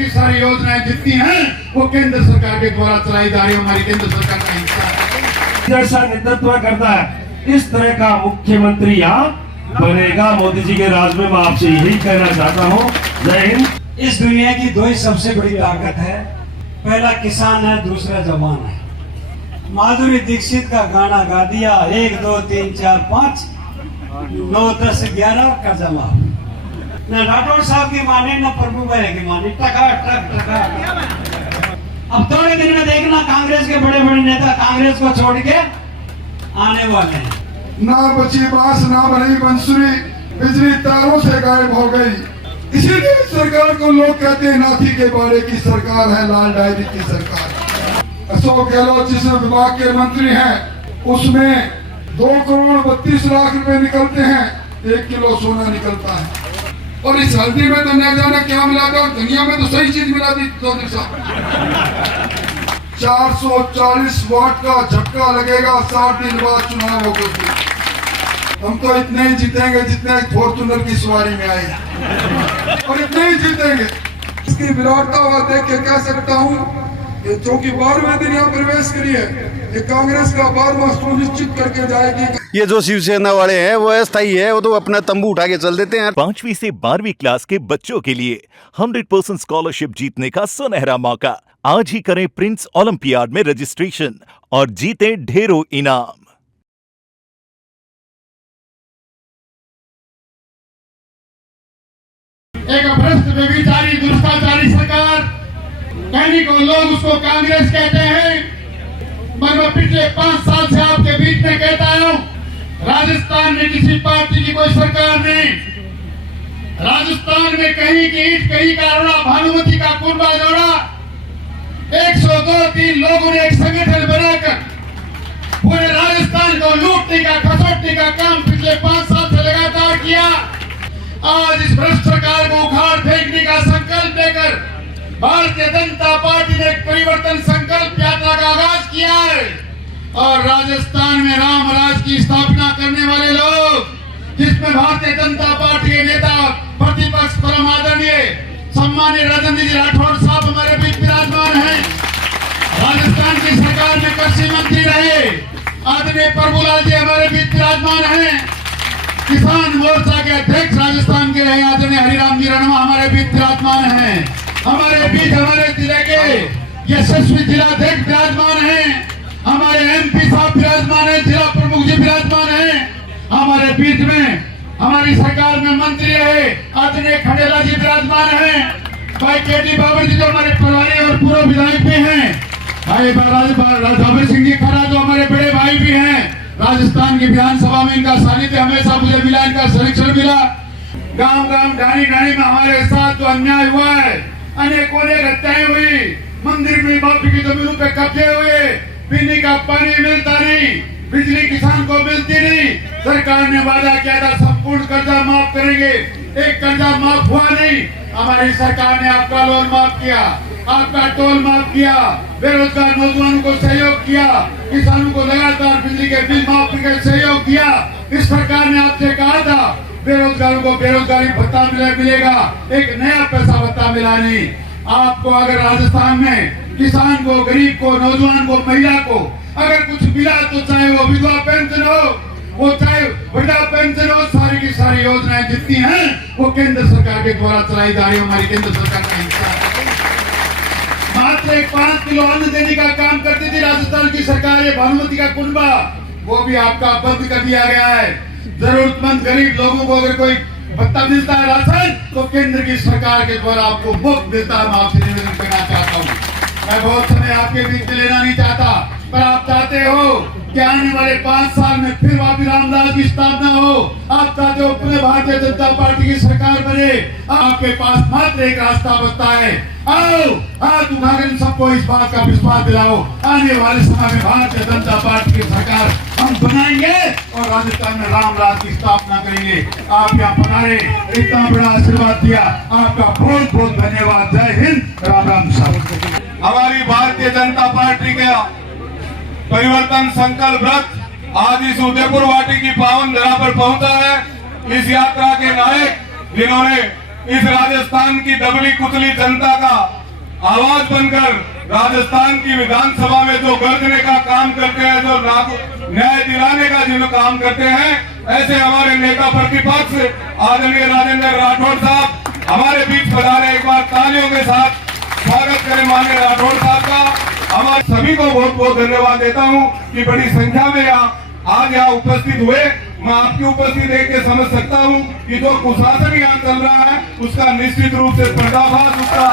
की सारी योजनाएं जितनी हैं वो केंद्र सरकार के द्वारा चलाई जा रही है, हमारी केंद्र सरकार का हिस्सा है। जैसा नेतृत्व करता है इस तरह का मुख्यमंत्री यहाँ बनेगा मोदी जी के राज में। मैं आपसे यही कहना चाहता हूँ। जय हिंद। इस दुनिया की दो ही सबसे बड़ी ताकत है, पहला किसान है, दूसरा जवान है। माधुरी दीक्षित का गाना गा दिया, 1 2 3 4 5 9 10 11 का जवाब। न राठौर साहब की माने न प्रभु भाई की माने, टका टक टका। अब थोड़े दिन में देखना कांग्रेस के बड़े बड़े नेता कांग्रेस को छोड़ के आने वाले हैं। ना बची बांस ना बनी बंसुरी, बिजली तारों से गायब हो गई। इसीलिए सरकार को लोग कहते हैं नाथी के बाड़े की सरकार है, लाल डायरी की सरकार। अशोक गहलोत जिस विभाग के मंत्री हैं उसमें 2 करोड़ 32 लाख रुपए निकलते हैं, 1 किलो सोना निकलता है। और इस हल्दी में तो न जाने क्या मिला था, दुनिया में तो सही चीज मिला थी। 440 वाट का झटका लगेगा, 60 दिन बाद चुनाव होगा। हम तो इतने ही जीतेंगे जितने फॉर्चूनर की सवारी में आए, और इतने ही जीतेंगे। इसकी विराटता देख के कह सकता हूँ कि जो कि 12वें दिन यहाँ प्रवेश करी है, ये कांग्रेस का 12वां सुनिश्चित करके जाएगी। ये जो शिवसेना वाले हैं वो अस्थायी है, वो तो अपना तंबू उठा के चल देते हैं। 5वीं से 12वीं क्लास के बच्चों के लिए 100% स्कॉलरशिप जीतने का सुनहरा मौका। आज ही करें प्रिंस ओलंपियाड में रजिस्ट्रेशन और जीते ढेरों इनाम। एक भ्रष्ट व्यभिचारी दुष्टाचारी सरकार, कहने को लोग उसको कांग्रेस कहते हैं, मगर मैं पिछले 5 साल से आपके बीच में कहता हूं, राजस्थान में किसी पार्टी की कोई सरकार नहीं। राजस्थान में कहीं की ईंट कहीं का रोड़ा, भानुमती का कुंबा जोड़ा, 102-3 लोगों ने एक संगठन बनाकर पूरे राजस्थान को लूटने का खसोटने का काम पिछले 5 साल से लगातार किया। आज इस भ्रष्ट सरकार को उखाड़ फेंकने का संकल्प लेकर भारतीय जनता पार्टी ने एक परिवर्तन संकल्प यात्रा का आगाज किया है। और राजस्थान में राम राज की स्थापना करने वाले लोग, जिसमें भारतीय जनता पार्टी के नेता प्रतिपक्ष परम आदरणीय सम्मानीय राजेंद्र जी राठौड़ साहब हमारे बीच विराजमान हैं। राजस्थान की सरकार में कृषि मंत्री रहे आदरणीय प्रभुलाल जी हमारे बीच विराजमान हैं। किसान मोर्चा के अध्यक्ष राजस्थान के रहे आदरणीय हरिराम जी रणवा हमारे बीच विराजमान हैं। हमारे बीच हमारे जिले के यशस्वी जिलाध्यक्ष विराजमान हैं। हमारे MP साहब विराजमान हैं, जिला प्रमुख जी विराजमान हैं। हमारे बीच में हमारी सरकार में मंत्री रहे आदरणीय खंडेला जी विराजमान हैं। भाई KD बाबर जी जो हमारे प्रभारी और पूर्व विधायक भी हैं। भाई राजावर सिंह जी खरा जो हमारे बड़े भाई भी हैं। राजस्थान की विधानसभा में इनका सानिध्य हमेशा मुझे मिला, इनका संरक्षण मिला। गांव गांव ढाणी ढाणी में हमारे साथ जो अन्याय हुआ है, अनेकों ने हत्याएं हुई, मंदिर में माफी की जमीनों पे कब्जे हुए, पीने का पानी मिलता नहीं, बिजली किसान को मिलती नहीं। सरकार ने वादा किया था संपूर्ण कर्जा माफ करेंगे, एक कर्जा माफ हुआ नहीं। हमारी सरकार ने आपका लोन माफ किया, आपका टोल माफ किया, बेरोजगार नौजवानों को सहयोग किया, किसानों को लगातार बिजली के बिल माफ करके सहयोग किया। इस सरकार ने आपसे कहा था बेरोजगारों को बेरोजगारी भत्ता मिलेगा, एक नया पैसा भत्ता मिला नहीं। आपको अगर राजस्थान में किसान को, गरीब को, नौजवान को, महिला को अगर कुछ मिला तो चाहे वो विधवा पेंशन हो, वो चाहे वृद्धा पेंशन हो, सारी की सारी योजनाएं जितनी हैं वो केंद्र सरकार के द्वारा चलाई जा रही है, हमारी केंद्र सरकार का हिस्सा है। मात्र 5 किलो अन्न देने का काम करती थी राजस्थान की सरकार, ये भानुमती का कुंबा वो भी आपका बंद कर दिया गया है। जरूरतमंद गरीब लोगों को अगर कोई भत्ता मिलता है राशन, तो केंद्र की सरकार के द्वारा आपको मुफ्त मिलता है। मैं आपसे निवेदन करना चाहता हूँ, मैं बहुत समय आपके बीच में लेना नहीं चाहता, पर आप चाहते हो कि आने वाले 5 साल में फिर वापस रामदास की स्थापना हो। आप चाहते हो अपने भारतीय जनता पार्टी की सरकार बने। आपके पास मात्र एक रास्ता बचता है, आओ हाथ उठाकर सबको इस बात का विश्वास दिलाओ, आने वाले समय में भारतीय जनता पार्टी की सरकार हम बनाएंगे और राजस्थान में राम राज की स्थापना करेंगे। आप यहाँ पधारे, इतना बड़ा आशीर्वाद दिया, आपका बहुत बहुत धन्यवाद। जय हिंद, राम राम साहब। हमारी भारतीय जनता पार्टी का परिवर्तन संकल्प रथ आज इस उदयपुर वाटी की पावन धरा पर पहुंचा है। इस यात्रा के नायक जिन्होंने इस राजस्थान की दबली कुचली जनता का आवाज बनकर राजस्थान की विधानसभा में जो गर्जने का काम करते हैं, जो न्याय दिलाने का जिन काम करते हैं, ऐसे हमारे नेता प्रतिपक्ष आदरणीय राजेंद्र राठौड़ साहब हमारे बीच पधारे। एक बार तालियों के साथ स्वागत करें माननीय राठौड़ साहब का। हमारे सभी को बहुत बहुत धन्यवाद देता हूं कि बड़ी संख्या में आज यहाँ उपस्थित हुए। मैं आपकी उपस्थिति देख के समझ सकता हूं कि जो कुशासन यहाँ चल रहा है उसका निश्चित रूप से पर्दाफाश, उसका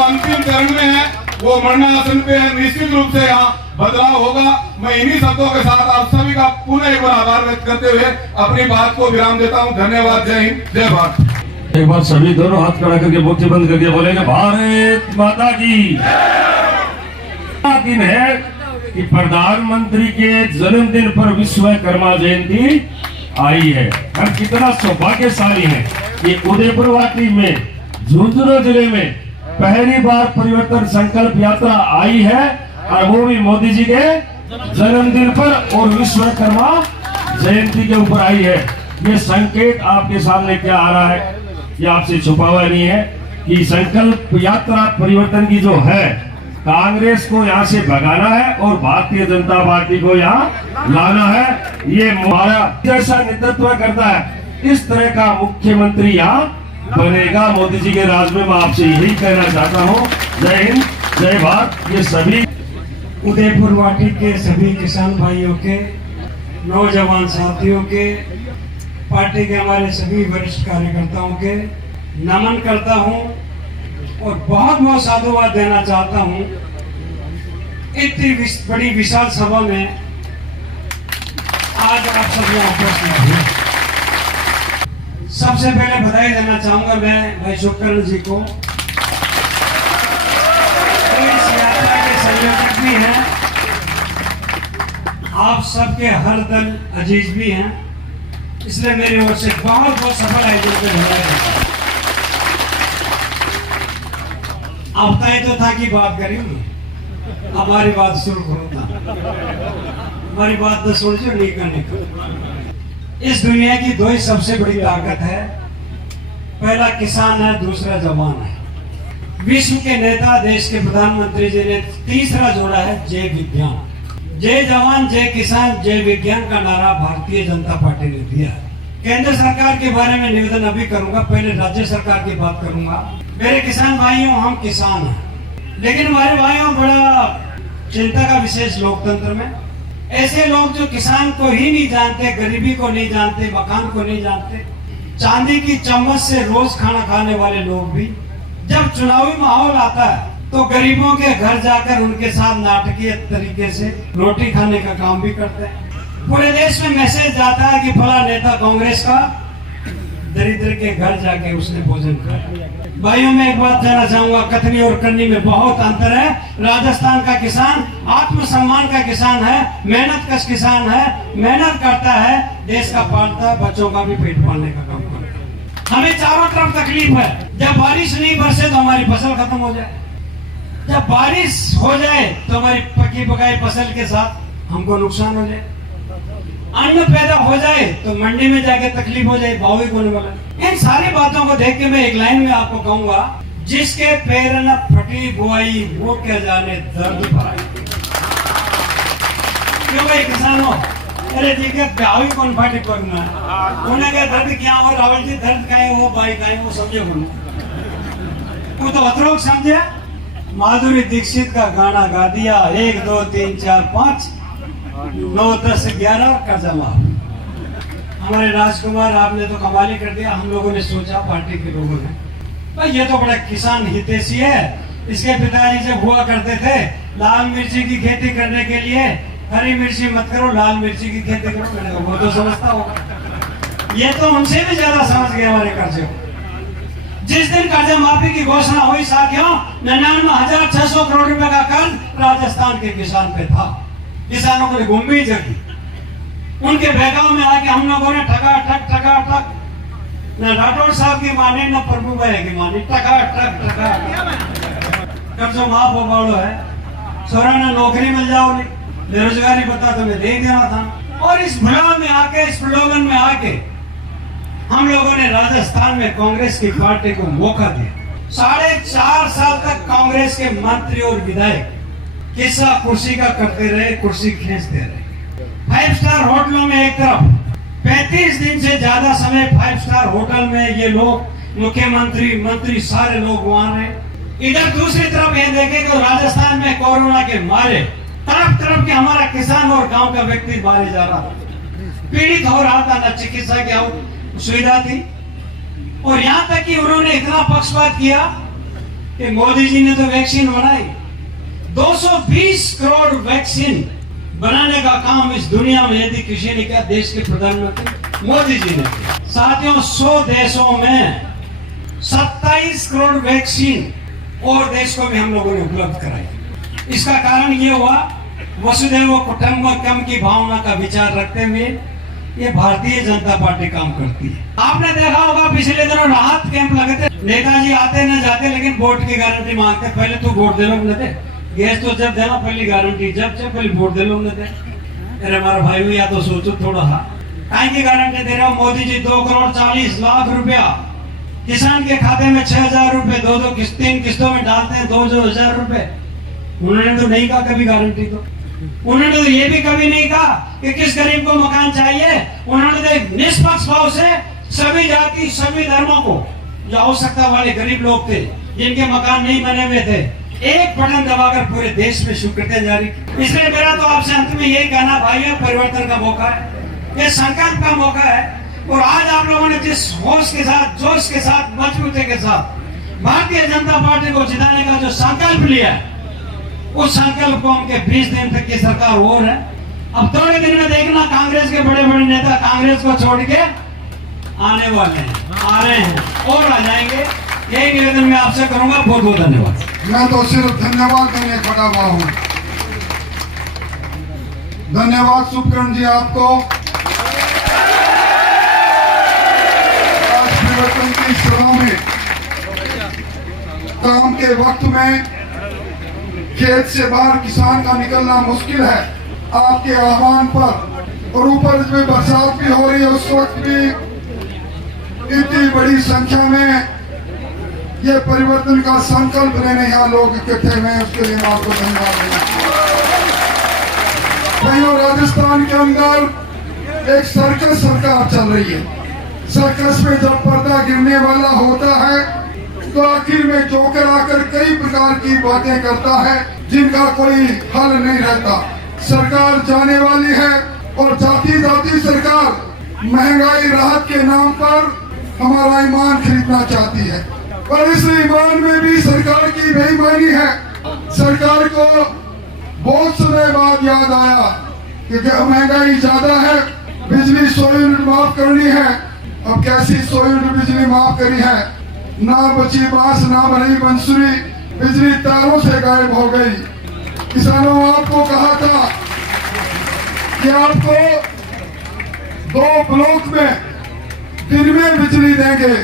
अंतिम चरण में है, वो मरणासन पे है। निश्चित रूप से यहाँ बदलाव होगा। मैं इन्हीं शब्दों के साथ आप सभी का पुनः एक बार आभार व्यक्त करते हुए अपनी बात को विराम देता हूँ। धन्यवाद। जय हिंद, जय भारत। एक बार सभी दोनों हाथ खड़ा करके मुट्ठी बंद करके बोलेंगे भारत माता की। दिन है कि प्रधानमंत्री के जन्मदिन पर विश्वकर्मा जयंती आई है। हम कितना सौभाग्यशाली हैं कि उदयपुर वाटी में झुंझुनू जिले में पहली बार परिवर्तन संकल्प यात्रा आई है, और वो भी मोदी जी के जन्मदिन पर और विश्वकर्मा जयंती के ऊपर आई है। ये संकेत आपके सामने क्या आ रहा है, ये आपसे छुपा हुआ नहीं है कि संकल्प यात्रा परिवर्तन की जो है, कांग्रेस को यहाँ से भगाना है और भारतीय जनता पार्टी को यहाँ लाना है। ये हमारा जैसा नेतृत्व करता है, इस तरह का मुख्यमंत्री यहाँ बनेगा मोदी जी के राज में। मैं आपसे यही कहना चाहता हूँ। जय हिंद, जय भारत। ये सभी उदयपुर वाटी के सभी किसान भाइयों के, नौजवान साथियों के, पार्टी के हमारे सभी वरिष्ठ कार्यकर्ताओं के नमन करता हूं और बहुत बहुत साधुवाद देना चाहता हूं। इतनी बड़ी विशाल सभा में आज आप सब यहाँ उपस्थित हैं। सबसे पहले बधाई देना चाहूंगा मैं भाई शुभकर्ण जी को। इस यात्रा के संयोजक भी हैं, आप सबके हर दल अजीज भी हैं, इसलिए मेरी ओर से बहुत बहुत सफल आयोजन पे धन्यवाद। अब तय तो था कि बात करी, हमारी बात शुरू करो, हमारी बात तो सुन जो नहीं करने का। इस दुनिया की दो ही सबसे बड़ी ताकत है, पहला किसान है, दूसरा जवान है। विश्व के नेता, देश के प्रधानमंत्री जी ने तीसरा जोड़ा है जय विज्ञान। जय जवान, जय किसान, जय विज्ञान का नारा भारतीय जनता पार्टी ने दिया। केंद्र सरकार के बारे में निवेदन अभी करूंगा, पहले राज्य सरकार की बात करूंगा। मेरे किसान भाइयों, हम किसान हैं, लेकिन हमारे भाइयों बड़ा चिंता का विशेष लोकतंत्र में ऐसे लोग जो किसान को ही नहीं जानते, गरीबी को नहीं जानते, मकान को नहीं जानते, चांदी की चम्मच से रोज खाना खाने वाले लोग भी जब चुनावी माहौल आता है तो गरीबों के घर जाकर उनके साथ नाटकीय तरीके से रोटी खाने का काम भी करते हैं। पूरे देश में मैसेज जाता है कि फला नेता कांग्रेस का, दरिद्र के घर जाके उसने भोजन किया। भाइयों, मैं एक बात कहना चाहूंगा, कथनी और करनी में बहुत अंतर है। राजस्थान का किसान आत्मसम्मान का किसान है, मेहनत कश किसान है, मेहनत करता है, देश का पालता है, बच्चों का भी पेट पालने का काम करता है। हमें चारों तरफ तकलीफ है। जब बारिश नहीं बरसे तो हमारी फसल खत्म हो जाए, जब बारिश हो जाए तो हमारी पकी पकाई फसल के साथ हमको नुकसान हो जाए, अन्न पैदा हो जाए तो मंडी में जाके तकलीफ हो जाए, भाव ही होने वाला। इन सारी बातों को देख के मैं एक लाइन में आपको कहूंगा, जिसके पैर न फटी बुआई वो क्या जाने दर्द भराई। क्यों भाई किसानों, अरे ठीक है, भाव ही कौन फाटी करना है, उन्हें क्या दर्द क्या हो, रावल जी दर्द का है, वो बाई का है, वो समझे वो तो अतरोग समझे। माधुरी दीक्षित का गाना गा दिया, 1 2 3 4 5 9 10 11 का जवाब। हमारे राजकुमार, आपने तो कमाल ही कर दिया। हम लोगों ने सोचा, पार्टी के लोगों ने, भाई ये तो बड़ा किसान हितैषी है। इसके पिताजी जब हुआ करते थे, लाल मिर्ची की खेती करने के लिए, हरी मिर्ची मत करो, लाल मिर्ची की खेती करो। मैंने कहा वो तो समझता होगा, ये तो हमसे भी ज्यादा समझ गया हमारे कर्जे को। जिस दिन कर्जा माफी की घोषणा हुई साथियों, 99,600 करोड़ रुपए का कर्ज राजस्थान के किसान पे था। किसानों को गुम्बी जगी, उनके बहकाव में आके हम लोगों ने ठगा ठग न राठौड़ साहब की मानी, न प्रभु भाई की मानी, ठगा कर्जो माफ हो बाड़ो है, सोरा ने नौकरी मिल जाओ, बेरोजगारी बता तो मैं दे देना था। और इस भुलाव में आके, इस प्रलोभन में आके हम लोगों ने राजस्थान में कांग्रेस की पार्टी को मौका दिया। 4.5 साल तक कांग्रेस के मंत्री और विधायक किस्सा कुर्सी का करते रहे, कुर्सी खींचते रहे। 5 स्टार होटलों में एक तरफ 35 दिन से ज्यादा समय 5 स्टार होटल में ये लोग, मुख्यमंत्री, मंत्री, सारे लोग वहां रहे। इधर दूसरी तरफ ये देखे तो राजस्थान में कोरोना के मारे तरफ तरफ के हमारा किसान और गांव का व्यक्ति मारे जा रहा था, पीड़ित हो रहा था, न चिकित्सा की सुविधा थी। और यहाँ तक कि उन्होंने इतना पक्षपात किया कि मोदी जी ने तो वैक्सीन बनाई। 220 करोड़ वैक्सीन बनाने का काम इस दुनिया में यदि किसी ने किया, देश के प्रधानमंत्री मोदी जी ने किया। साथियों, 100 देशों में 27 करोड़ वैक्सीन और देश को भी हम लोगों ने उपलब्ध कराई। इसका कारण ये हुआ, वसुधैव कुटुंबकम की भावना का विचार रखते हुए ये भारतीय जनता पार्टी काम करती है। आपने देखा होगा पिछले दिनों राहत कैंप लगे थे, नेताजी आते न जाते लेकिन वोट की गारंटी मांगते। पहले तो वोट दे लोग न दे, गैस तो जब देना पहली गारंटी, जब पहले वोट दे लोग न दे। अरे हमारा भाई या तो सोचो थोड़ा सा, काय की गारंटी दे रहे हो? मोदी जी 2 करोड़ 40 लाख रुपया किसान के खाते में 6,000 रुपए 2 तीन किस्तों में डालते हैं, 2,000 रुपए। उन्होंने तो नहीं कहा कभी गारंटी, तो उन्होंने तो ये भी कभी नहीं कहा कि किस गरीब को मकान चाहिए। उन्होंने तो निष्पक्ष भाव से सभी जाति, सभी धर्मों को, जो आवश्यकता वाले गरीब लोग थे, जिनके मकान नहीं बने हुए थे, एक बटन दबाकर पूरे देश में स्वीकृतियां जारी की। इसलिए मेरा तो आपसे अंत में यही कहना, भाइयों, परिवर्तन का मौका है, ये संकल्प का मौका है। और आज आप लोगों ने जिस होश के साथ, जोश के साथ, मजबूती के साथ भारतीय जनता पार्टी को जिताने का जो संकल्प लिया, उस संकल्प को उनके 20 दिन तक की सरकार और है। अब थोड़े दिन में देखना कांग्रेस के बड़े बड़े नेता कांग्रेस को छोड़ के आने वाले हैं, आ रहे हैं और आ जाएंगे। यही निवेदन मैं आपसे करूंगा। बहुत बहुत धन्यवाद। मैं तो सिर्फ धन्यवाद करने खड़ा हुआ हूँ। धन्यवाद सुब्रमण्यम जी आपको। आज परिवर्तन की सभा में काम के वक्त में खेत से बाहर किसान का निकलना मुश्किल है। आपके आह्वान पर और ऊपर इसमें बरसात भी हो रही है, उस वक्त भी इतनी बड़ी संख्या में ये परिवर्तन का संकल्प लेने यहाँ लोग इकट्ठे हुए हैं, उसके लिए मैं आपको धन्यवाद देना। भाइयों, राजस्थान के अंदर एक सर्कस सरकार चल रही है। सर्कस में जब पर्दा गिरने वाला होता है तो आखिर में जोकर आकर कई प्रकार की बातें करता है जिनका कोई हल नहीं रहता। सरकार जाने वाली है और जाती जाती सरकार महंगाई राहत के नाम पर हमारा ईमान खरीदना चाहती है, पर इस ईमान में भी सरकार की बेईमानी है। सरकार को बहुत समय बाद याद आया कि महंगाई ज्यादा है, बिजली 100 यूनिट माफ करनी है। अब कैसी 100 यूनिट बिजली माफ करी है? ना बची बांस, ना बनी बंसुरी, बिजली तारों से गायब हो गई। किसानों, आपको कहा था कि आपको 2 ब्लॉक में दिन में बिजली देंगे।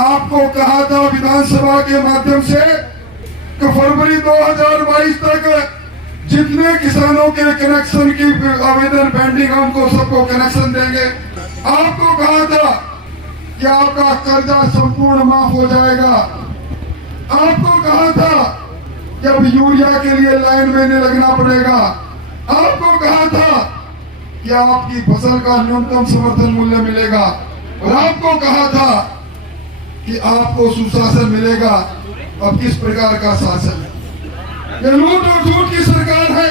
आपको कहा था विधानसभा के माध्यम से कि फरवरी 2022 तक जितने किसानों के कनेक्शन की आवेदन पेंडिंग है उनको सबको कनेक्शन देंगे। आपको कहा था कि आपका कर्जा संपूर्ण माफ हो जाएगा। आपको कहा था कि अब यूरिया के लिए लाइन में नहीं लगना पड़ेगा। आपको कहा था कि आपकी फसल का न्यूनतम समर्थन मूल्य मिलेगा और आपको कहा था कि आपको सुशासन मिलेगा। अब किस प्रकार का शासन है? ये लूट और झूठ की सरकार है।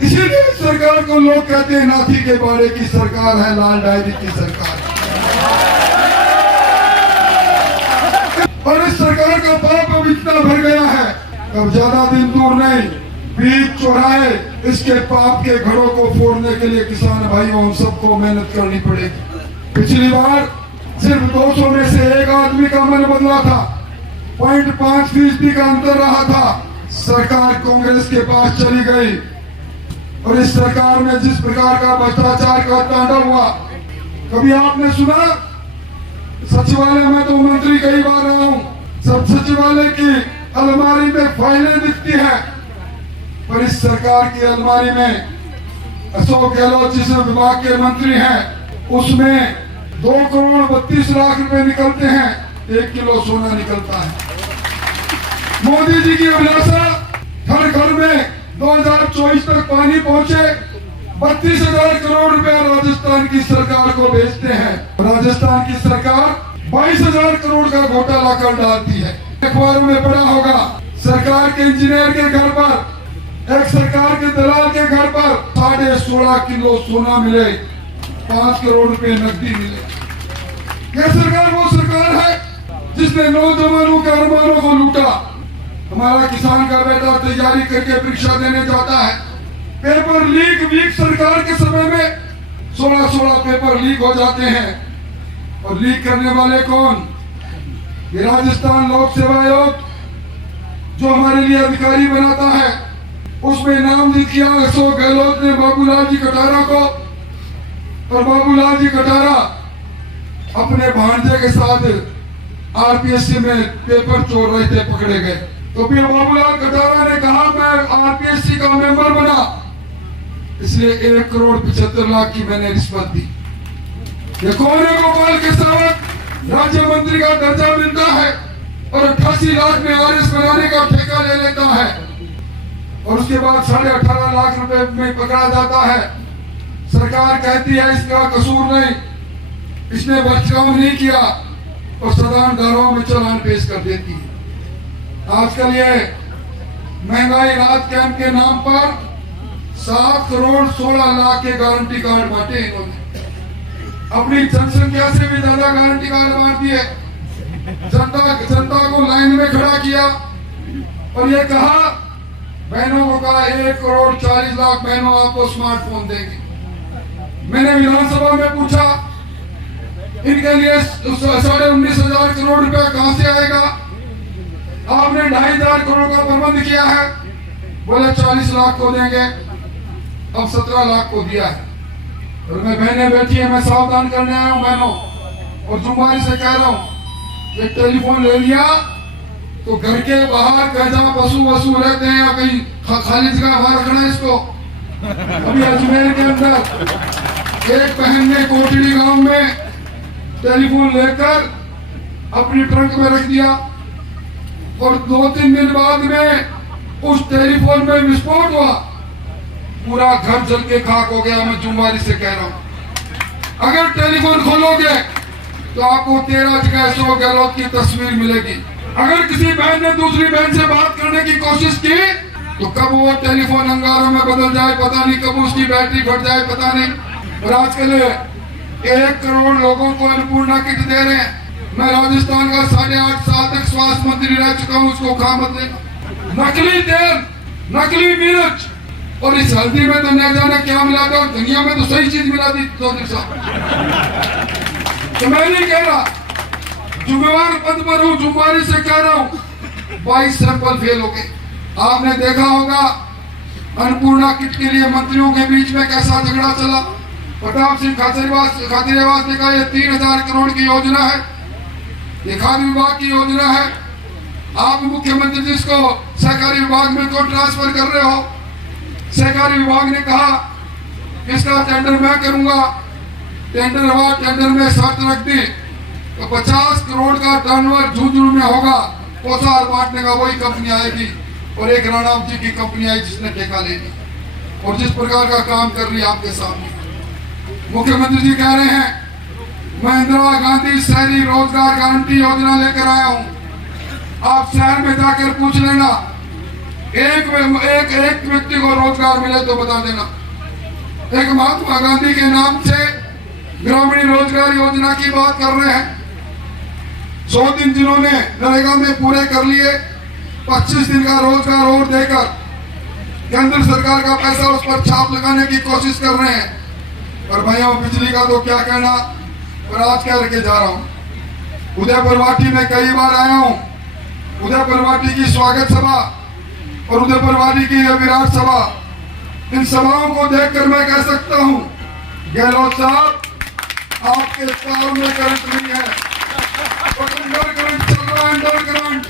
इसीलिए सरकार को लोग कहते हैं नाथी के बाड़े की सरकार है, लाल डायरी की सरकार है। और इस सरकार का पाप अब इतना भर गया है, अब ज्यादा दिन दूर नहीं, बीच चौराहे इसके पाप के घड़ों को फोड़ने के लिए किसान भाइयों हम सबको मेहनत करनी पड़ेगी। पिछली बार सिर्फ 200 में से एक आदमी का मन बदला था, 0.5% का अंतर रहा था। सरकार कांग्रेस के पास चली गई और इस सरकार में जिस प्रकार का भ्रष्टाचार का तांडव हुआ, कभी आपने सुना? सचिवालय में तो मंत्री कई बार रहा हूं, सब सचिवालय की अलमारी में फाइलें दिखती है, पर इस सरकार की अलमारी में अशोक गहलोत जिस विभाग के मंत्री हैं उसमें 2,32,00,000 रुपए निकलते हैं, 1 किलो सोना निकलता है। मोदी जी की अभिलाषा हर घर में 2024 तक पानी पहुंचे, 32,000 करोड़ रुपया राजस्थान की सरकार को भेजते हैं। राजस्थान की सरकार 22,000 करोड़ का घोटाला कर डालती है। अखबारों में पढ़ा होगा, सरकार के इंजीनियर के घर पर, एक सरकार के दलाल के घर पर 16.5 किलो सोना मिले, 5 करोड़ रुपए नकदी मिले। यह सरकार वो सरकार है जिसने नौजवानों के अरमानों को लूटा। हमारा किसान का बेटा तैयारी करके परीक्षा देने जाता है, पेपर लीक सरकार के समय में 16 पेपर लीक हो जाते हैं। और लीक करने वाले कौन? ये राजस्थान लोक सेवा आयोग जो हमारे लिए अधिकारी बनाता है, उसमें नाम लिख किया अशोक गहलोत ने बाबूलाल जी कटारा को, और बाबूलाल जी कटारा अपने भांजे के साथ आरपीएससी में पेपर चोर रहे थे, पकड़े गए। तो फिर बाबूलाल कटारा ने कहा मैं आरपीएससी का मेंबर बना, इसलिए 1,75,00,000 की मैंने रिश्वत दी। ये कौन है? गोपाल केसावत राज्य मंत्री का दर्जा मिलता है और 88 लाख में आरएस बनाने का ठेका ले लेता है, और उसके बाद 18.5 लाख रुपए में पकड़ा जाता है। सरकार कहती है इसका कसूर नहीं, इसने बचाव नहीं किया, और सदान धाराओं में चालान पेश कर देती है। आजकल ये महंगाई राहत कैंप के नाम पर 7,16,00,000 के गारंटी कार्ड बांटे इन्होंने। अपनी जनसंख्या से भी ज्यादा गारंटी कार्ड बांट दिए। जनता को लाइन में खड़ा किया और ये कहा, बहनों को कहा 1,40,00,000 बहनों आपको स्मार्टफोन देंगे। मैंने विधानसभा में पूछा इनके लिए 19,500 करोड़ रुपया कहां से आएगा? आपने 2,500 करोड़ का प्रबंध किया है, बोले 40 लाख को देंगे, अब 17 लाख को दिया है। और मैं बहनें बैठी है, मैं सावधान करने आया हूं बहनों, और जुम्बारी से कह रहा हूं, एक टेलीफोन ले लिया तो घर के बाहर जहाँ पशु रहते हैं या कहीं खाली जगह वहां रखना इसको। अभी अजमेर के अंदर एक बहन ने कोटड़ी गांव में टेलीफोन लेकर अपनी ट्रंक में रख दिया, और 2-3 दिन बाद में उस टेलीफोन में विस्फोट हुआ, पूरा घर जल के खाक हो गया। मैं जुम्बारी से कह रहा हूं, अगर टेलीफोन खोलोगे तो आपको 13 जगह अशोक गहलोत की तस्वीर मिलेगी। अगर किसी बहन ने दूसरी बहन से बात करने की कोशिश की तो कब वो टेलीफोन अंगारों में बदल जाए पता नहीं, कब उसकी बैटरी फट जाए पता नहीं। और आजकल 1 करोड़ लोगों को अन्नपूर्णा किट दे रहे हैं। मैं राजस्थान का 8.5 साल तक स्वास्थ्य मंत्री रह चुका हूँ, उसको खा मत देना। नकली तेल, नकली मिर्च, और इस हल्दी में तो न जाने क्या मिला था, और धनिया में तो सही चीज मिला दी चौधरी साहब। तो मैं नहीं कह रहा, जुम्मेवार पद पर हूँ, जुम्मेवारी से कह रहा हूँ, 22 सैंपल फेल हो गए। आपने देखा होगा अन्नपूर्णा किट के लिए मंत्रियों के बीच में कैसा झगड़ा चला। प्रताप सिंह खाचरियावास ने कहा ये 3,000 करोड़ की योजना है, ये खाद्य विभाग की योजना है, आप मुख्यमंत्री जी इसको सहकारी विभाग में को ट्रांसफर कर रहे हो। सहकारी विभाग ने कहा इसका टेंडर मैं करूंगा, टेंडर हुआ, टेंडर में शर्त रख दी तो 50 करोड़ का टर्नओवर झुंझुनू में होगा, पोसार बांटने का वही कंपनी आएगी, और एक राणा जी की कंपनी आई जिसने ठेका ले लिया, और जिस प्रकार का काम कर रही है आपके सामने। मुख्यमंत्री जी कह रहे हैं मैं इंदिरा गांधी शहरी रोजगार गारंटी योजना लेकर आया हूं। आप शहर में जाकर पूछ लेना, एक व्यक्ति को रोजगार मिले तो बता देना। एक महात्मा गांधी के नाम से ग्रामीण रोजगार योजना की बात कर रहे हैं। 100 दिन जिन्होंने नरेगा में पूरे कर लिए, 25 दिन का रोजगार और देकर केंद्र सरकार का पैसा उस पर छाप लगाने की कोशिश कर रहे हैं। और भाइयों बिजली का तो क्या कहना, और आज कह के जा रहा हूं, उदयपुर वाटी में कई बार आया हूं। उदयपुर वाटी की स्वागत सभा और उदयपुर वाटी की विराट सभा, इन सभाओं को देखकर मैं कह सकता हूं गहलोत साहब आपके पैरों में करंट नहीं है, अंडर करंट चल रहा है, अंडर करंट,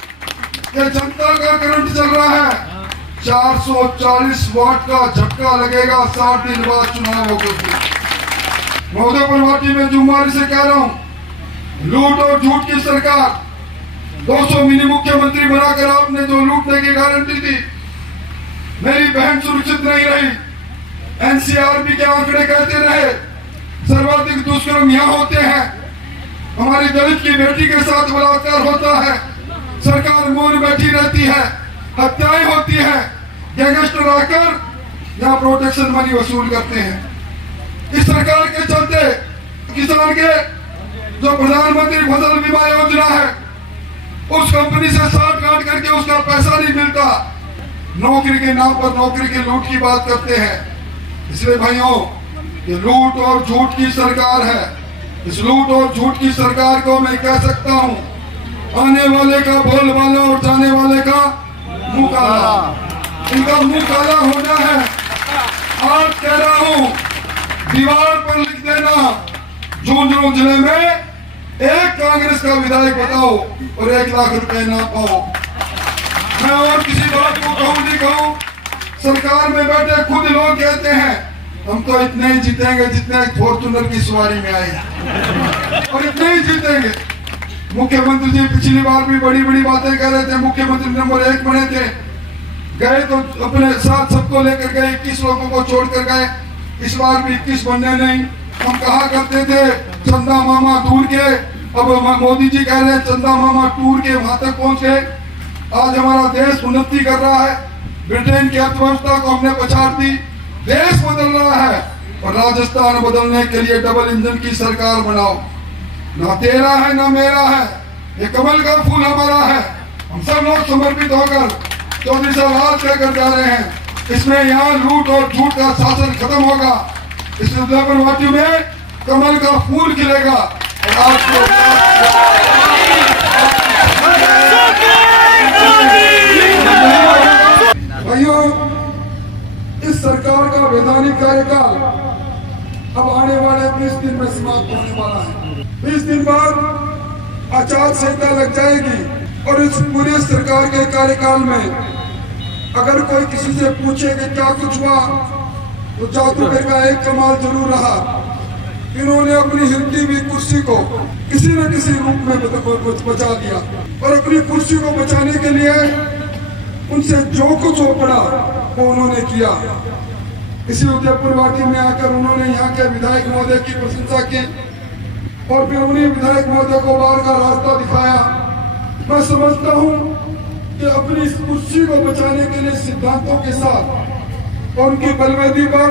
ये जनता का करंट चल रहा है। 440 वाट का झटका लगेगा, 60 दिन बाद चुनाव होगा। महोदयपुर वाटी में जुम्मारी से कह रहा हूं, लूट और झूठ की सरकार, 200 मिनी मुख्यमंत्री बनाकर आपने जो लूटने की गारंटी दी, मेरी बहन सुरक्षित नहीं रही। एनसीआरबी के आंकड़े कहते रहे सर्वाधिक दुष्कर्म यहाँ होते हैं, हमारी दलित की बेटी के साथ बलात्कार होता है, सरकार मौन बैठी रहती है, हत्याएं होती है, गैंगस्टर आकर यहाँ प्रोटेक्शन मनी वसूल करते हैं। इस सरकार के चलते किसान के जो प्रधानमंत्री फसल बीमा योजना है, उस कंपनी से साठ गांठ करके उसका पैसा नहीं मिलता, नौकरी के नाम पर नौकरी के लूट की बात करते हैं। इसलिए भाइयों, ये लूट और झूठ की सरकार है। इस लूट और झूठ की सरकार को मैं कह सकता हूं, आने वाले का बोलबाला और जाने वाले का मुंह काला, इनका मुंह काला होना है। आज कह रहा हूं, दीवार पर लिख देना, झुंझुनू जिले में एक कांग्रेस का विधायक बताओ और 1 लाख रुपए ना पाओ। मैं और किसी बात को कहूं नहीं कहूं, सरकार में बैठे खुद लोग कहते हैं हम तो इतने ही जीतेंगे जितने फॉर्चूनर की सवारी में आए, और इतने ही जीतेंगे। मुख्यमंत्री जी पिछली बार भी बड़ी बड़ी बातें कह रहे थे, मुख्यमंत्री नंबर 1 बने थे, गए तो अपने साथ सबको लेकर गए, 21 लोगों को छोड़कर गए। इस बार भी 21 बनने नहीं। हम कहा करते थे चंदा मामा दूर के, अब मोदी जी कह रहे हैं चंदा मामा टूर के, वहां तक पहुंच गए। आज हमारा देश उन्नति कर रहा है, ब्रिटेन की अर्थव्यवस्था को हमने पछाड़ दी, देश बदल रहा है, और राजस्थान बदलने के लिए डबल इंजन की सरकार बनाओ। ना तेरा है ना मेरा है, ये कमल का फूल हमारा है। हम सब लोग समर्पित होकर 24 साल आज कहकर जा रहे हैं, इसमें यहाँ लूट और झूठ का शासन खत्म होगा। इस उदयपुर वाटी में कमल का फूल खिलेगा। और आपको भाइयों, इस सरकार का वैधानिक कार्यकाल अब आने वाले 20 दिन में समाप्त होने वाला है। 20 दिन बाद आचार संहिता लग जाएगी, और इस पूरे सरकार के कार्यकाल में अगर कोई किसी से पूछे कि क्या कुछ हुआ, तो जादूगर का एक कमाल जरूर रहा, इन्होंने अपनी हिलती हुई कुर्सी को किसी न किसी रूप में बचा लिया, और अपनी कुर्सी को बचाने के लिए उनसे जो कुछ हो पड़ा वो उन्होंने किया। इसी उदयपुर वाटी में आकर उन्होंने यहाँ के विधायक महोदय की प्रशंसा की, और फिर उन्हीं विधायक महोदय को बाहर का रास्ता दिखाया। मैं समझता हूँ कि अपनी इस कुर्सी को बचाने के लिए सिद्धांतों के साथ और उनकी बलवेदी पर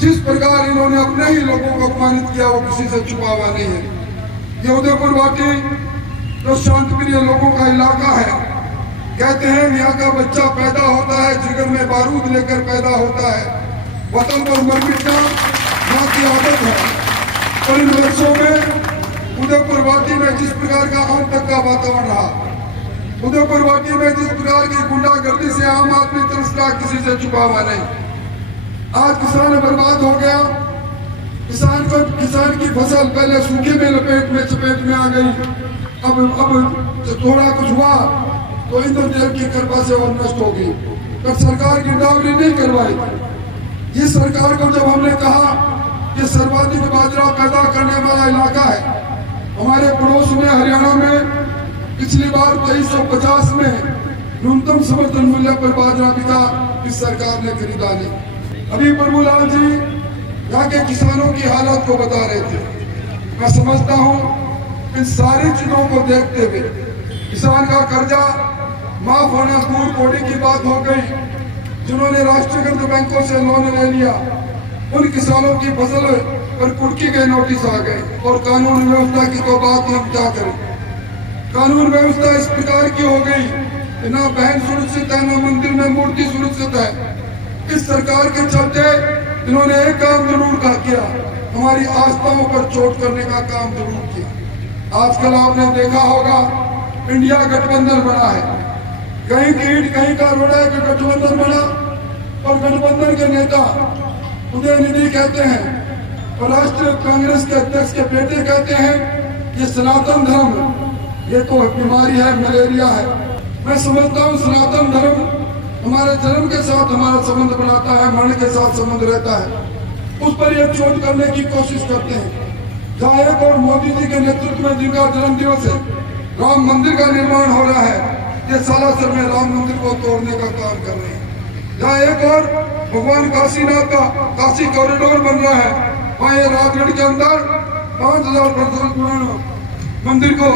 जिस प्रकार इन्होंने अपने ही लोगों को अपमानित किया, वो किसी से छुपा हुआ नहीं है। ये उदयपुर वाटी जो शांतिप्रिय लोगों का इलाका है, कहते हैं यहाँ का बच्चा पैदा होता है जिगर में बारूद लेकर पैदा होता है, वतन पर मर मिटना यहाँ की आदत है। और इन वर्षों में उदयपुर वाटी में जिस प्रकार का आम तक का वातावरण रहा, उदयपुर वाटी में जिस प्रकार की गुंडागर्दी से आम आदमी तरसता, किसी से छुपा हुआ नहीं। आज किसान बर्बाद हो गया। किसान की फसल पहले सूखे में चपेट में आ गई, अब थोड़ा कुछ हुआ तो इंद्रदेव की कृपा से और नष्ट हो गई। तब सरकार गिरदावरी नहीं करवाई। ये सरकार को जब हमने कहा कि सर्वाधिक बाजरा पैदा करने वाला इलाका है, हमारे पड़ोस में हरियाणा में पिछली बार 2350 में न्यूनतम समर्थन मूल्य पर बाजरा बिका, इस सरकार ने खरीदा नहीं। अभी प्रभुलाल जी यहाँ के किसानों की हालत को बता रहे थे। मैं समझता हूँ इन सारी चीजों को देखते हुए किसान का कर्जा माफ होना दूर कोड़ी की बात हो गई। जिन्होंने राष्ट्रीयकृत बैंकों से लोन ले लिया, उन किसानों की फसल पर कुर्की के नोटिस आ गए। और कानून व्यवस्था की तो बात हम क्या करें। कानून व्यवस्था इस प्रकार की हो गई कि ना बहन सुरक्षित है, ना मंदिर में मूर्ति सुरक्षित है। इस सरकार के चलते इन्होंने एक काम जरूर किया, हमारी आस्थाओं पर चोट करने का काम जरूर किया। आजकल आपने देखा होगा इंडिया गठबंधन बना है, कहीं कीट कहीं का रोड़ा का गठबंधन बना, और गठबंधन के नेता उदयनिधि कहते हैं और राष्ट्रीय कांग्रेस के अध्यक्ष के बेटे कहते हैं ये सनातन धर्म, ये तो बीमारी है, मलेरिया है। मैं समझता हूँ सनातन धर्म हमारे जन्म के साथ हमारा संबंध बनाता है, मरण के साथ संबंध रहता है। उस पर यह चोट करने की कोशिश करते हैं। जहाँ एक और मोदी जी के नेतृत्व में जिनका जन्म दिवस है, राम मंदिर का निर्माण हो रहा है, ये सालासर में राम मंदिर को तोड़ने का काम कर रहे हैं। जहाँ एक और भगवान काशीनाथ का काशी कॉरिडोर बन रहा है, वहाँ ये राजगढ़ के अंदर 5000 वर्ष पुराना मंदिर को,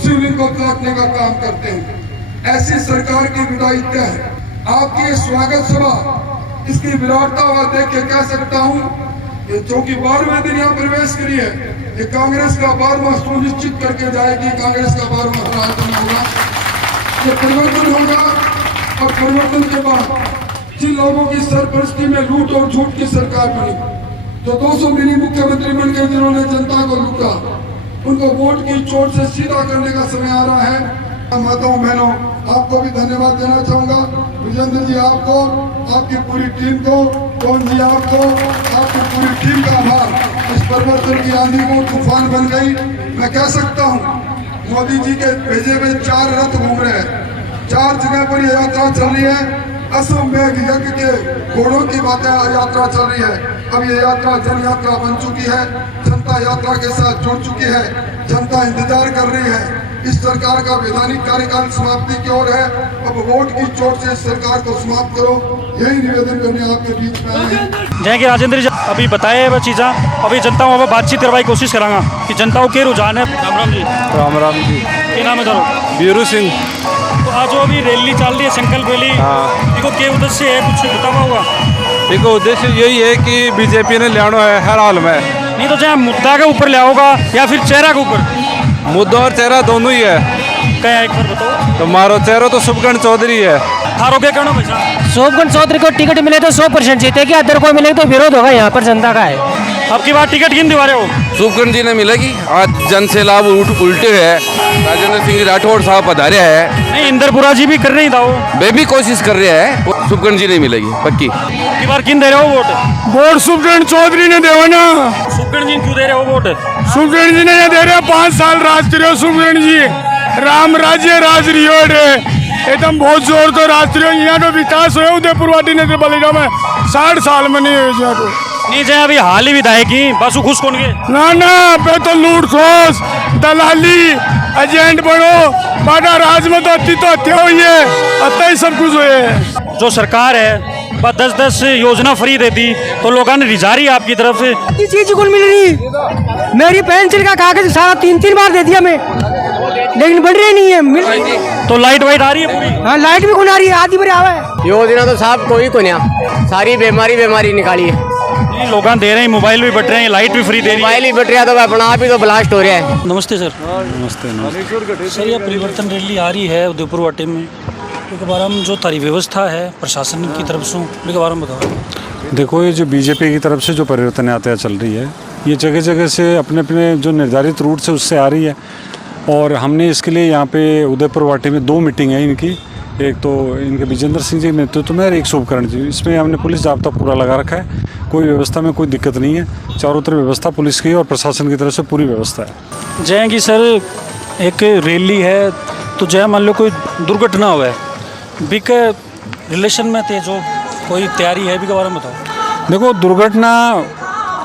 शिवलिंग को काटने का काम करते हैं। ऐसी सरकार की विदाई क्या है? आपकी स्वागत सभा, इसकी विराटता हुआ देख के कह सकता हूँ ये चौकी 12वें दिन यहाँ प्रवेश करी है, ये कांग्रेस का 12वां सुनिश्चित करके जाएगी। कांग्रेस का 12वां राजन होगा, ये परिवर्तन होगा। और परिवर्तन के बाद जिन लोगों की सरपरस्ती में लूट और झूठ की सरकार बनी, जो 200 मिनी मुख्यमंत्री बनकर जिन्होंने जनता को लूटा, उनको वोट की चोट से सीधा करने का समय आ रहा है। माताओं बहनों, आपको भी धन्यवाद देना चाहूंगा। विजेंद्र जी आपको, आपकी पूरी टीम को, कौन जी आपको, आपकी पूरी टीम का आभार। इस परिवर्तन की आंधी को तूफान बन गई। मैं कह सकता हूँ मोदी जी के भेजे हुए 4 रथ घूम रहे हैं, 4 जगह पर यह यात्रा चल रही है। असम में यज्ञ के घोड़ों की बातें यात्रा चल रही है। अब ये यात्रा जन यात्रा बन चुकी है, जनता यात्रा के साथ जुड़ चुकी है, जनता इंतजार कर रही है। इस सरकार का वैधानिक कार्यकाल समाप्ति की ओर है। अब वोट की चोट से इस सरकार को समाप्त करो, यही निवेदन करने आपके बीच में आए हैं। जय कि राजेंद्र जी अभी बताए वो चीज़ा, अभी जनता में बातचीत करवाई कोशिश करांगा कि जनताओं के रुझान है। राम राम जी। राम राम जी। क्या नाम है धरो? बीरू सिंह। तो आज जो अभी रैली चल रही है, संकल्प रैली, देखो क्या उद्देश्य है, कुछ बतावा हुआ? देखो उद्देश्य यही है कि बीजेपी ने लेना है हर हाल में। नहीं तो चाहे मुद्दा के ऊपर ले आओगा या फिर चेहरा के ऊपर? मुद्दा और चेहरा दोनों ही है। क्या एक बार बताओ। तो मारो चेहरा तो शुभकर्ण चौधरी है। थारो क्या कहना भाई साहब? शुभकर्ण चौधरी को टिकट मिले तो 100% जीतेगी, अदर को मिले तो विरोध होगा। यहाँ पर जनता का है। अब की बार टिकट किन दिवा रहे हो? शुभकर्ण जी ने मिलेगी। आज जन से लाभ उल्टे है। राजेंद्र सिंह राठौड़ साहब पधारे है। नहीं, इंदरपुरा जी भी कर रही था, वे भी कोशिश कर रहे हैं। शुभकर्ण जी नहीं मिलेगी पक्की। की बार किन दे रहे हो वोट? वोट शुभकर्ण चौधरी ने देवा ना। शुभकर्ण जी क्यों दे रहे हो वोट? शुभकर्ण जी ने ये दे रहे 5 साल राज करो। शुभकर्ण जी राम राज्य राज रियोड एकदम बहुत जोर तो राष्ट्रीय यहाँ का विकास हो उदयपुर वाटी ने बलेगा में 60 साल में नहीं हो जाए। नहीं जाए अभी हाल ही विधायक ही बस खुश कौन के ना पे तो लूट खोस दलाली एजेंट बनो बाटा राज में तो अति तो हत्या हुई है, अत्ता ही सब कुछ हुए है। जो सरकार है बस 10-10 योजना फ्री देती तो लोगों ने रिझा रही आपकी तरफ से। चीज को मिल रही, मेरी पेंसिल का कागज सारा 3 बार दे दिया मैं, लेकिन बढ़ रही नहीं है। मिल तो लाइट वाइट आ रही है पूरी? हाँ लाइट भी कौन आ रही है, आधी बड़े आवे। योजना तो साहब कोई को नहीं, सारी बीमारी निकाली है। लोग दे रहे हैं, मोबाइल भी बट रहे हैं, लाइट भी फ्री दे रही है। मोबाइल ही बट रहा तो अपना आप ही तो ब्लास्ट हो रहा है। नमस्ते सर। नमस्ते सर। ये परिवर्तन रैली आ रही है उदयपुर वाटे में, उसके बारे में जो तारी व्यवस्था है प्रशासन की तरफ से उसके बारे में बताओ। देखो ये जो बीजेपी की तरफ से जो परिवर्तन यात्रा चल रही है, ये जगह जगह से अपने अपने जो निर्धारित रूट से उससे आ रही है। और हमने इसके लिए यहाँ पे उदयपुर वाटे में 2 मीटिंग है इनकी, एक तो इनके विजेंद्र सिंह जी के नेतृत्व में और एक शुभकर्ण जी। इसमें हमने पुलिस जाब्ता पूरा लगा रखा है, कोई व्यवस्था में कोई दिक्कत नहीं है। चारों तरफ व्यवस्था पुलिस की और प्रशासन की तरफ से पूरी व्यवस्था है। जय कि सर एक रैली है तो जय मान लो कोई दुर्घटना हुआ है, बिक रिलेशन में थे जो कोई तैयारी है भी के बारे में बताओ। देखो दुर्घटना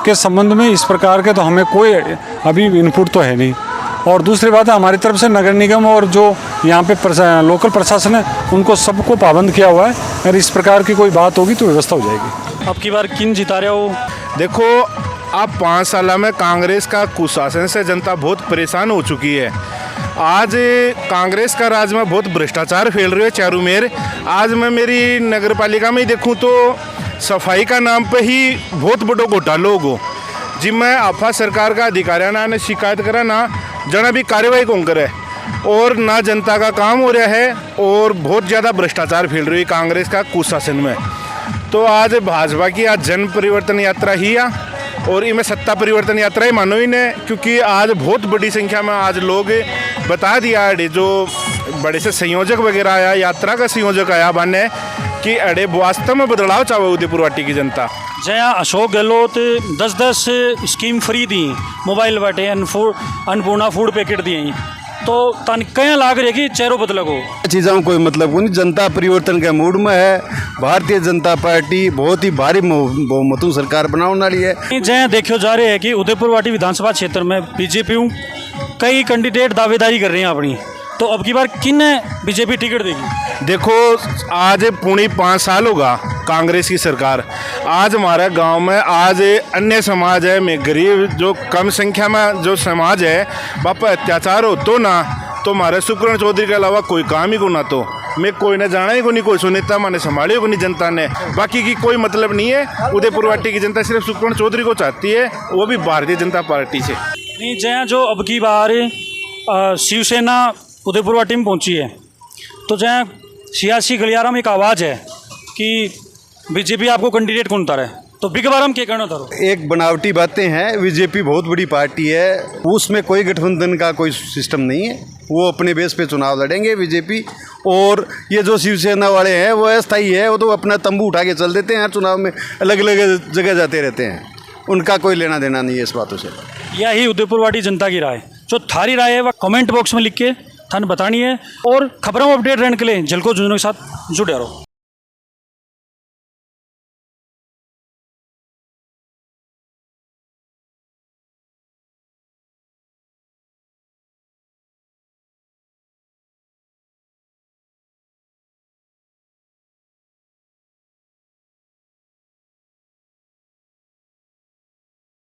के संबंध में इस प्रकार के तो हमें कोई अभी इनपुट तो है नहीं। और दूसरी बात है हमारी तरफ से नगर निगम और जो यहाँ पे लोकल प्रशासन है उनको सबको पाबंद किया हुआ है। अगर इस प्रकार की कोई बात होगी तो व्यवस्था हो जाएगी। अब की बार किन जिता रहे हो? देखो अब 5 साल में कांग्रेस का कुशासन से जनता बहुत परेशान हो चुकी है। आज कांग्रेस का राज में बहुत भ्रष्टाचार फैल रहे है चारों मेर। आज मैं मेरी नगर पालिका में ही देखूँ तो सफाई का नाम पे ही बहुत बड़ो घोटाला हो, जिसमें आपा सरकार का अधिकारियों ने शिकायत करा ना जना भी कार्रवाई कौन करे और ना जनता का काम हो रहा है और बहुत ज़्यादा भ्रष्टाचार फैल रही है कांग्रेस का कुशासन में। तो आज भाजपा की आज जन परिवर्तन यात्रा ही आ और इनमें सत्ता परिवर्तन यात्रा ही मानो ही ने, क्योंकि आज बहुत बड़ी संख्या में आज लोग बता दिया है जो बड़े से संयोजक वगैरह आया, यात्रा का संयोजक आया बने कि अड़े वास्तव में बदलाव चाहे उदयपुर वाटी की जनता। जया अशोक गहलोत 10-10 स्कीम फ्री दी, मोबाइल बाटे, अन्नपूर्णा फूड पैकेट दिए, तो तो तान कया लाग रही कि चेहरों बदला को चीज़ों कोई मतलब नहीं। जनता परिवर्तन के मूड में है। भारतीय जनता पार्टी बहुत ही भारी बहुमतों सरकार बनाने वाली है। जहाँ देखो जा रहे हैं कि उदयपुर वाटी विधानसभा क्षेत्र में बीजेपी कई कैंडिडेट दावेदारी कर रहे हैं अपनी, तो अब की बार किन बीजेपी टिकट देगी? देखो, आज पूरी 5 साल होगा कांग्रेस की सरकार। आज हमारे गांव में आज अन्य समाज है, मैं गरीब जो कम संख्या में जो समाज है, बापा अत्याचार हो तो ना तो हमारे सुकरण चौधरी के अलावा कोई काम ही को ना, तो मैं कोई ने जाना ही को नहीं, कोई सुनीता माने संभाली को नहीं जनता ने, बाकी की कोई मतलब नहीं है। उदयपुर वाटी की जनता सिर्फ सुकरण चौधरी को चाहती है, वो भी भारतीय जनता पार्टी से। नहीं, जहाँ जो अब की बार शिवसेना उदयपुर वाटी में पहुंची है, तो जहाँ सियासी गलियारा में एक आवाज़ है कि बीजेपी आपको कैंडिडेट कौन उतारा है, तो बिग बार हम क्या कहना उतारो? एक बनावटी बातें हैं। बीजेपी बहुत बड़ी पार्टी है, उसमें कोई गठबंधन का कोई सिस्टम नहीं है। वो अपने बेस पे चुनाव लड़ेंगे बीजेपी। और ये जो शिवसेना वाले हैं वो अस्थायी है, वो तो अपना तंबू उठा के चल देते हैं, हर चुनाव में अलग अलग जगह जाते रहते हैं। उनका कोई लेना देना नहीं है इस बातों से। यही उदयपुर वाटी जनता की राय, जो थारी राय है वह कमेंट बॉक्स में लिख के थाने बतानी है। और खबरों में अपडेट रहने के लिए झलको झुंझुनू के साथ जुड़े रहो।